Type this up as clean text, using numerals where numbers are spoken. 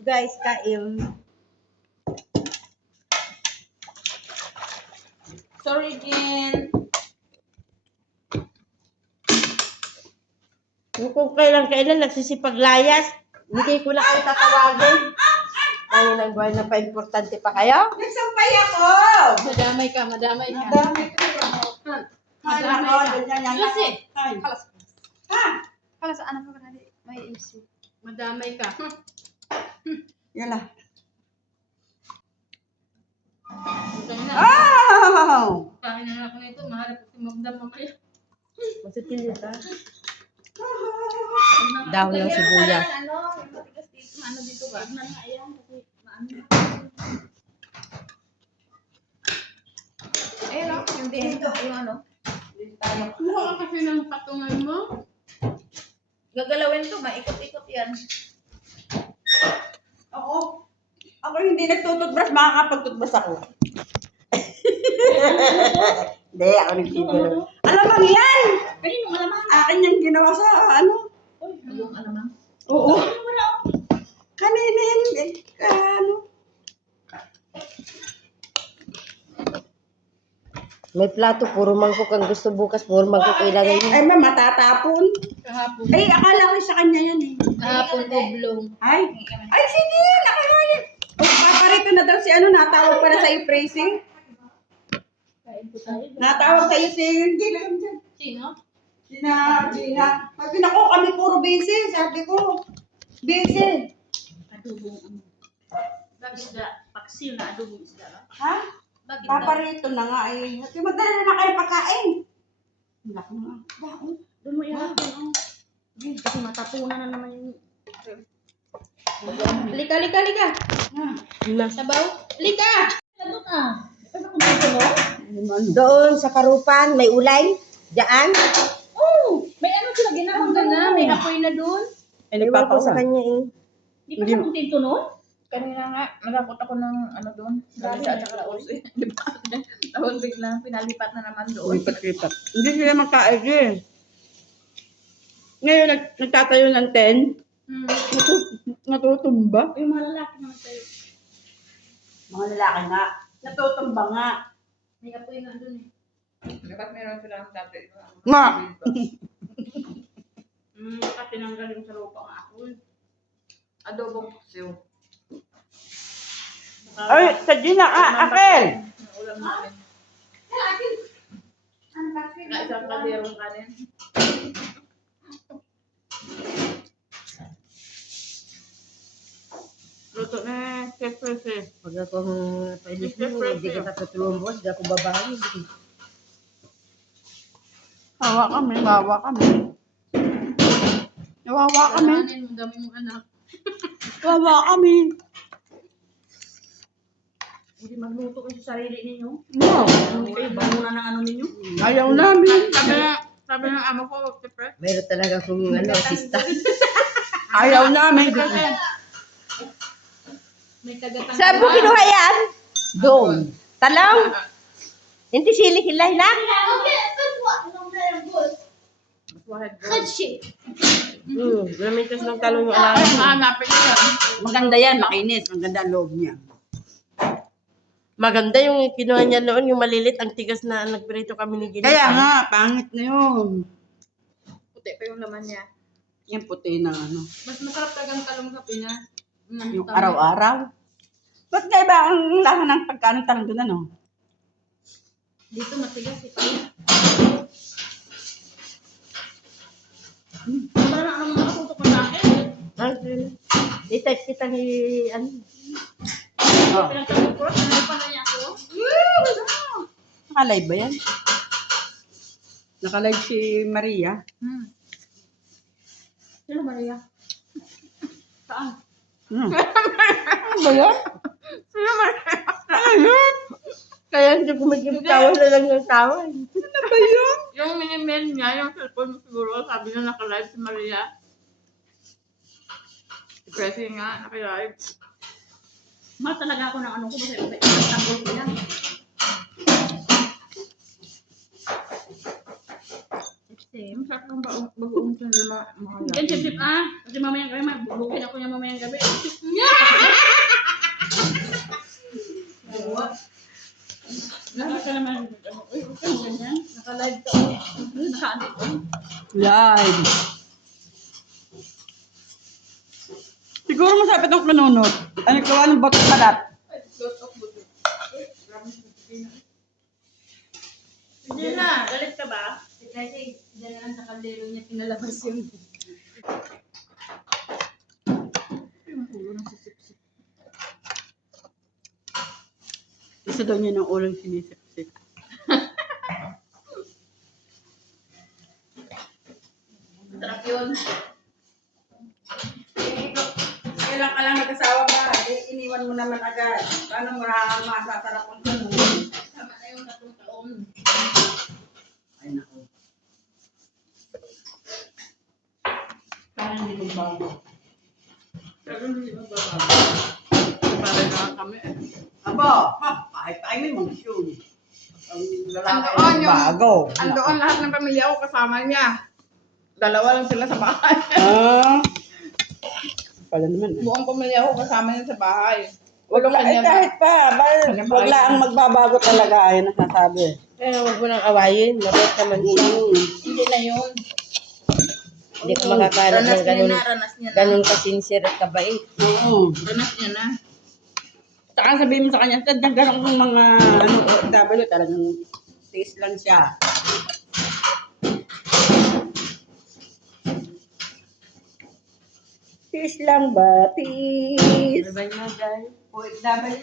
Guys, kain. Sorry, Jen. Kung kailan nagsisipaglayas, hindi ko na kayo tatawagin. Ano nang buhay na pa-importante pa kayo? Nagsampay ako! Madamay ka, madamay ka. Madami ko yun. Madamay ka. Kasi, Halas. Ha? halas anak ko na may MC. Madamay ka. Yan lang. Kain na. Oh! Kain na ako nito. Maharap ko si Magdam mamaya. Masitilyo ka. Dahon ng sibuyas. Ano, matigas dito. Ano dito ba? Ano nga yan? Kasi maano. Eh, no? Yung dito. Yung ano? Mukha ka kasi ng patungan mo. Gagalawin to. Maikot-ikot yan. Ako. Ako hindi nagtututbrush, makakapagtutbrush ako. Hindi, ako nagtutulog. Alamang yan! Pero yung alamang. Akin yung ginawa sa ano. Uy, yung alamang. Oo. Kanina yan. Ano. May plato, puro mangkok ang gusto bukas, puro mangkok ilagay mo. Ay, matatapon. Kahapon. Ay, akala ko sa kanya yan eh. Kahapon oblong. Ay, ay sige, nakakain. O, paparito na daw si ano, natawag para sa iyo, Tracy. Kain po tayo. Natawag sa iyo si Gila. Sino? Gina. Sabi na ko, kami puro busy. Sabi ko, busy. Adobong ano. Bakit isda? Paksiw na adobong isda. Ha? Bakit Paparito na nga eh. Sabi, magdala na kayo pagkain. Wala ko nga. Bakit? doon mo ihatin, oh. Kasi matapunan na naman yung... Lika. Sabaw. Lika! Sagot ah. Doon sa Karupan, may ulay. Diyan. Oh! May ano sila ginawang na, may apoy na doon. Ewan ko sa kanya eh. Di ba sa kontento noon? Kanina nga, nalakot ako ng ano doon. Dali sa Laos eh. Di ba? Tapos biglang pinalipat na naman doon. Lipat-lipat. Hindi sila magkaig eh. Ngayon, nagtatayo ng 10. Natutumba. Yung mga lalaki naman tayo. Mga lalaki nga. Natutumba nga. May apoy nga doon eh. Dapat meron sila ng dati. Nga. Baka tinanggal yung sa lupa ng apoy. Adobong paksiw. Ay, sa Gina ka, Akel. Ulam namin. Na isang kalderong kanin. Luto na Chef. Pag akong pailis mo, hindi kita tutulong boss, hindi ako babae. Hawa kami. Nawawa kami. Kanin mo dami mong anak. Hawa kami. Hindi magluto kayo sa sarili ninyo. No. Hindi kayo bangunan ng ano ninyo. Ayaw namin. Sabi ng amo ko, Chef. Meron talaga kung ano, assistant. Ayaw namin. May tagatang. Saan mo kinuha yan? Doon. Talong? Hindi sili kilay na? Lamitas ng talong yung Ay, alaga. mahanapin niya. Maganda yan, makinis. Maganda ang loob niya. Maganda yung kinuha niya noon, yung malilit, ang tigas na nagprito kami ni Gina. Kaya nga, pangit na yun. Puti pa yung laman niya. Yung puti na ano. Mas masarap talagang talong sa Pinas. Yung araw-araw. Ba't nga iba ang laman ng pagkaano talong doon ano? Dito matigas si pa. Para na ang mga katutok ko sa akin. I-type kita ni, ano, Oh. Pinagsabi ko, ano pa na niya ako? Nakalive ba yan? Nakalive si Maria. Sino Maria? Saan? Ano ba yan? Sino Maria? Ayun! kaya hindi ko magkitawa na lang ng tawa. Ano ba yun? Yung mini-mail niya, yung cellphone mo siguro, sabi na naka-live si Maria. Si Pressy nga, naka-live. Mahal talaga ako ng ano ko, kasi tanggol ko yan. Ang sarap ng bagoong sa mga. Yan, sip-sip ah. Kasi mamayang gabi, magbubugin ako niya mamayang gabi. Live. Siguro masapit ang kanunod. Ano gawa ng bato palat? Hindi na, galit ka ba? Kasi dyan na lang sa kaldero niya pinalabas yung... Yung ulo ng sisip-sip. Isa daw niya ng ulang sinisip-sip. Sarap yun. Kailan ka lang nag-asawa ba? Iniwan mo naman agad. Paano mo na masasarap ang kanunod? Tama na yung 3 taon. Ay, naku. Parang hindi magbago. Talagang hindi magbabago. Parang na kami eh. Aba, kahit tayo may mangsyon. Ang lalaki Andoon ay yung- bago. Andoon lahat ng pamilya ko kasama niya. 2 lang sila sa bahay. Pala naman eh. Buong pamilya ko kasama niya sa bahay. Wag Walang lang, kanya- kahit pa, wag lang ang magbabago talaga, ayun nasasabi. Pero huwag mo nang awayin. Mabait naman siya. Hindi na yun. Hindi ka makakalat ng ganun. Ranas niya na. Ganun ka sincere at kabait. Oo. Ranas niya na. Saka sabihin mo sa kanya, tadyang ganun ng mga OFW, talagang tiis lang siya. Tiis lang ba? Tiis. Sabay mo, guys. OFW,